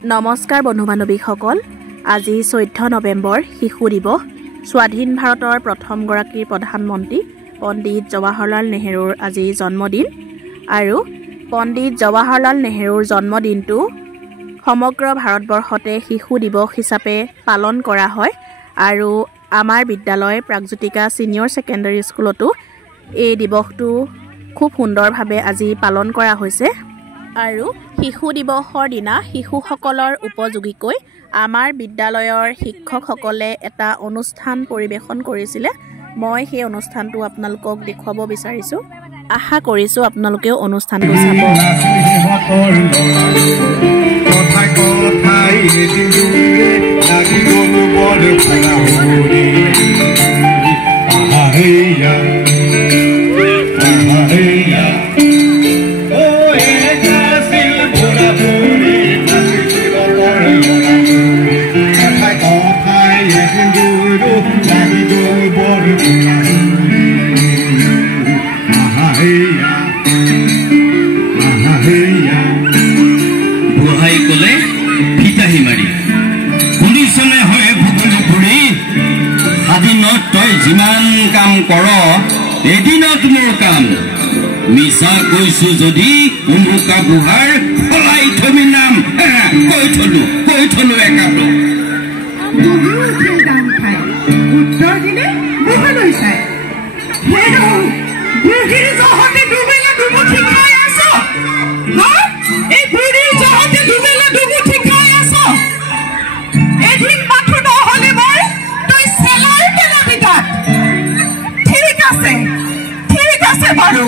নমস্কাৰ বন্ধু বান্ধৱীসকল, আজি 14 নৱেম্বৰ শিশু দিৱস। স্বাধীন ভাৰতৰ প্ৰথমগৰাকী প্ৰধানমন্ত্ৰী পণ্ডিত জৱাহৰলাল নেহৰুৰ আজি জন্মদিন আৰু পণ্ডিত জৱাহৰলাল নেহৰুৰ জন্মদিনটো সমগ্ৰ ভাৰতবৰ্ষতে শিশু দিৱস হিচাপে পালন কৰা হয় আৰু আমাৰ বিদ্যালয় প্ৰাগজ্যোতিকা ছিনিয়ৰ ছেকেণ্ডাৰী স্কুলতো এই দিৱসটো খুব সুন্দৰভাৱে আজি পালন কৰা হৈছে। আৰু শিশু দিৱসৰ দিনা শিশুসকলৰ উপযোগীকৈ আমাৰ বিদ্যালয়ৰ শিক্ষকসকলে এটা অনুষ্ঠান পৰিৱেশন কৰিছিলে। মই সেই অনুষ্ঠানটো আপোনালোকক দেখুৱাব বিচাৰিছোঁ। আশা কৰিছোঁ আপোনালোকেও অনুষ্ঠানটো চাব। যিমান কাম কৰ এদিনত মোৰ কাম মিছা কৈছো যদি কুমুকা বুহাৰ ফলাই থবি নাম কৈ থলো একাটো উত্তৰ দিলে বুঢ়ালৈ চাই বুঢ়ীৰ জহতে দুবেলা দুমুঠি খাই আছ এই বুঢ়ীৰ জহতে দুবেলা দুমুঠি খাই আছ এদিন মাথো নহলে মই তই চেলাই পেলাবি তাত। ঠিক আছে বাৰু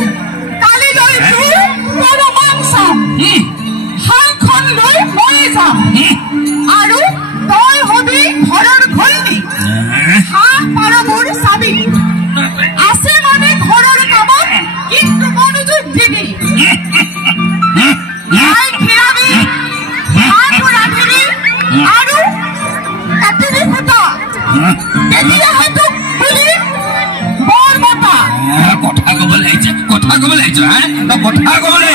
কালিলৈ তোৰ প্ৰমাণ চাম হালখন লৈ মই যাম আৰু তই হবি ঘৰৰ ঘৈণী হাঁহ পাৰবোৰ চাবি আছে মানে ঘৰৰ কামত কিন্তু মনোযোগ দিবি ঘিৰাবি হাঁহটো ৰান্ধিবি আৰু কাটিবি ফুটা তেতিয়াহে তোক বুলি বৰ মতা কথা কবলৈ আহিছে মোক কথা কবলৈ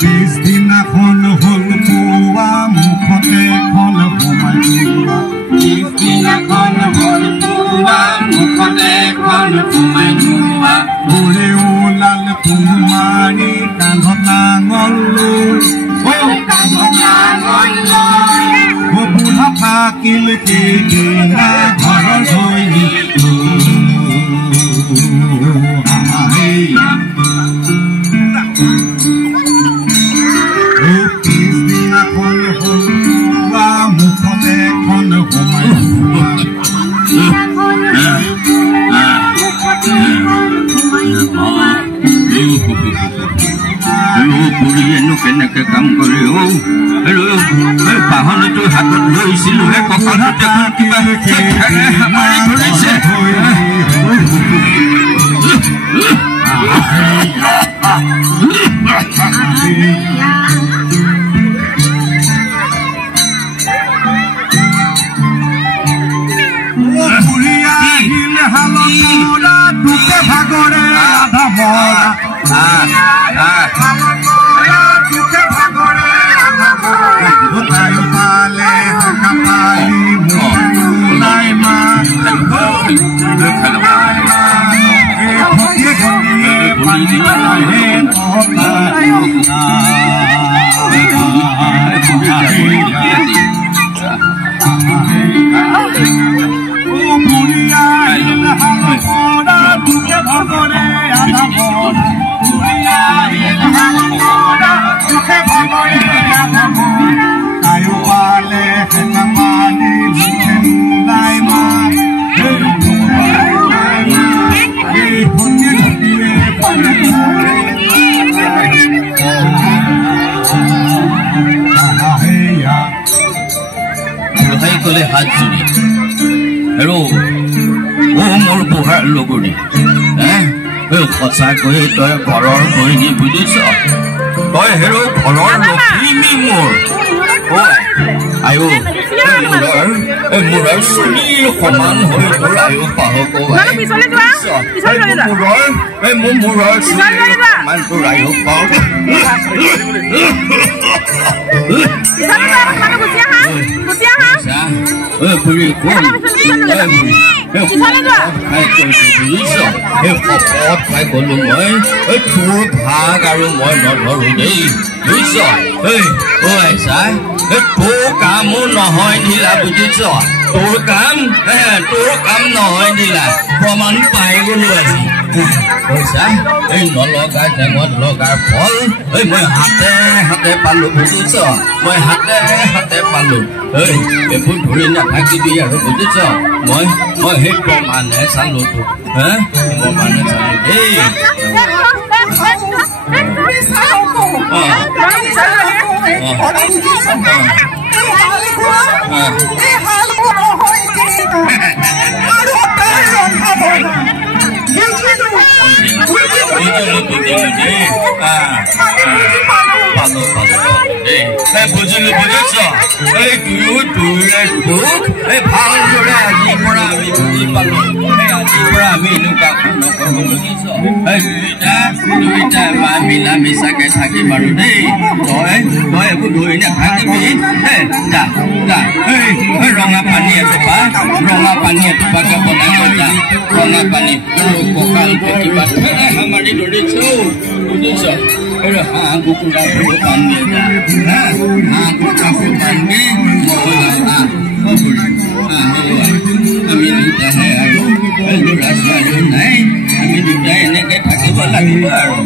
পিছদিনাখন হল পুৱা মুখতে খন সোমাই যোৱা পিছদিনাখন হল পুৱা মুখতে খন সোমাই যোৱা বুঢ়ী ওলাল কুমাৰী কান্ধত নাঙল বুঢ়া থাকিল সেইদিনা ঘৰৰ ঘৈণী পিছদিনাখন হল পুৱা মুখতে খন সোমাই বুঢ়ীয়েনো কেনেকে কাম কৰে বাহনটো হাতত লৈছিলো কঁকালতে কিবা মাৰি ধৰিছে দুখে ভাগৰে আধা মৰা দুখে ভাগৰে আধা মৰা পালে হাকা পালি মোলাই দুখে ভাগৰে আধা মৰা দুখে ভাগৰে আধা মৰা তায়ো পালে হেতা পালি মুখে নোলাই মাৰ কলে হাত জুৰি আৰু মোৰ বুঢ়াৰ লগৰী সঁচাকৈ তই ঘৰৰ ঘৈণী বুজিছ তই হেৰো ঘৰৰ লক্ষ্মী মোৰ আয়ো মূৰৰ চুলিৰ সমান হৈ গ'ল আয়ো পাহক পিছলৈ যোৱা পিছলৈ যোৱা এই মোৰ মানটো ৰাইও পাও গুচি আহা ঐ পুৰি কোন পিছলৈ যোৱা খাই গলো মই তোৰ ভাগ আৰু মই নধৰো দেই বুজিছ আইছা তোৰ কামো নহয় নীলা বুজিছ তোৰ কাম নহয় নীলা প্ৰমাণ পাই গলো আজি পইচা এই নলগাৰ টেঙত লগাৰ ফল মই হাতে পালো বুজিছ মই হাতে পালো এইবোৰ ধৰি নাথাকিবি আৰু বুজিছ মই সেই প্ৰমাণে চালো তোক প্ৰমাণে চালো দেই বুজিলো বুজিছ এই দুয়োৰে দুখ এই ভালদৰে আজিৰ পৰা আমি বুজি পালো আজিৰ পৰা আমি এনেকুৱা নকৰো বুজিছ দুইটা মিলা মিছাকে থাকিম আৰু দেই তই এইবোৰ ধৰি নাথাকিবি যা ৰঙা পানী এটোপাকে বনাই যা ৰঙা পানী কঁকাল কিবা মাৰি ধৰিছো বুজিছ হাঁহ কুকুৰা পানী হাঁহ কুকুৰা পানী আমি দুটাহে আৰু ল'ৰা ছোৱালীও নাই আমি দুটাই এনেকে থাকিব লাগিব আৰু